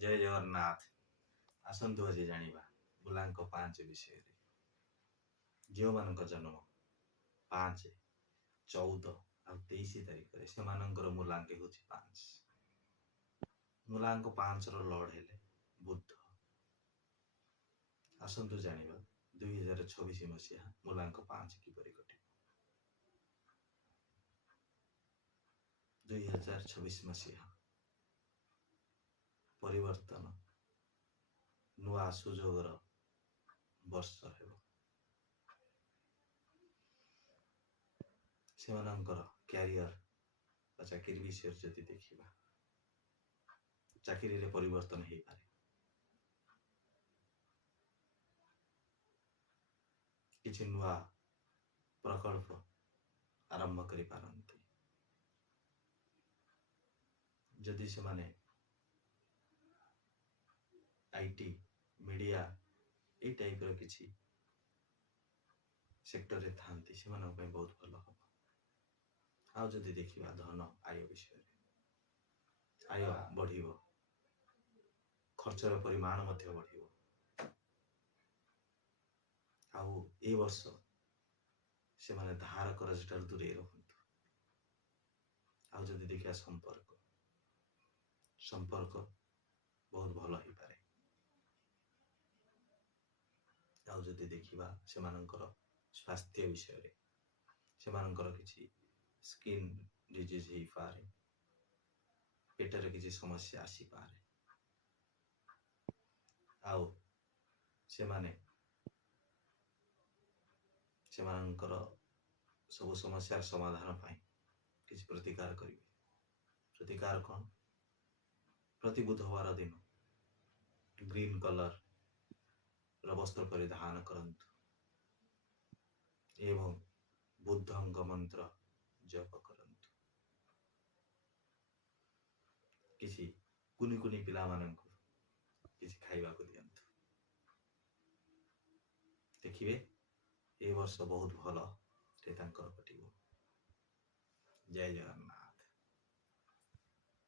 जय जगन्नाथ। आसंतु आज जानिबा मुलांक 5 विषय रे। जो मानक जन्म 5, 14 और 23 तारिख रे सेमानंकर मुलांक होछि 5। मुलांक 5 रो लॉर्ड हेले बुद्ध। आसंतु जानिबा 2026 मसीहा मुलांक 5 किपरि कटे। 2026 मसीहा परिवर्तन नुआ सुजोगर वर्ष हेबो। सेमानंकर क्यारियर चाकरी विषय जदि देखिबा चाकरी रे परिवर्तन हेई पारे। किछि नुआ प्रकल्प आरंभ करि पारंती। जदि से माने आईटी मीडिया ए टाइप रो किछि सेक्टर रे थांती से मानक पे बहुत भलो हो। आ जदि देखिबा धन आय विषय आय बढ़िबो, खर्चर परिमाण मध्य बढ़िबो। आउ ए वर्ष से माने धार करजटार दूरे रहंतु। आउ जदि देखिया संपर्क बहुत भलो ही पारे। आउ जदि देखिबा से मानकर स्वास्थ्य विषय रे से मानकर किछि स्किन डिजीज ही पारे, पेटर किछि समस्या आसी पारे। आउ से माने से मानकर सब समस्या समाधान पाई किछि प्रतिकार करिवे। प्रतिकार कौन? प्रति बुधवार दिन ग्रीन कलर वस्त्र परिधान करंतु एवं बुद्धंग मंत्र जप करंतु। किसी कुनी कुनी पिला मानंकु किसी खाइबा को दियंतु। देखिए ए वर्ष बहुत भलो रे तांकर कटिबो। जय जगन्नाथ।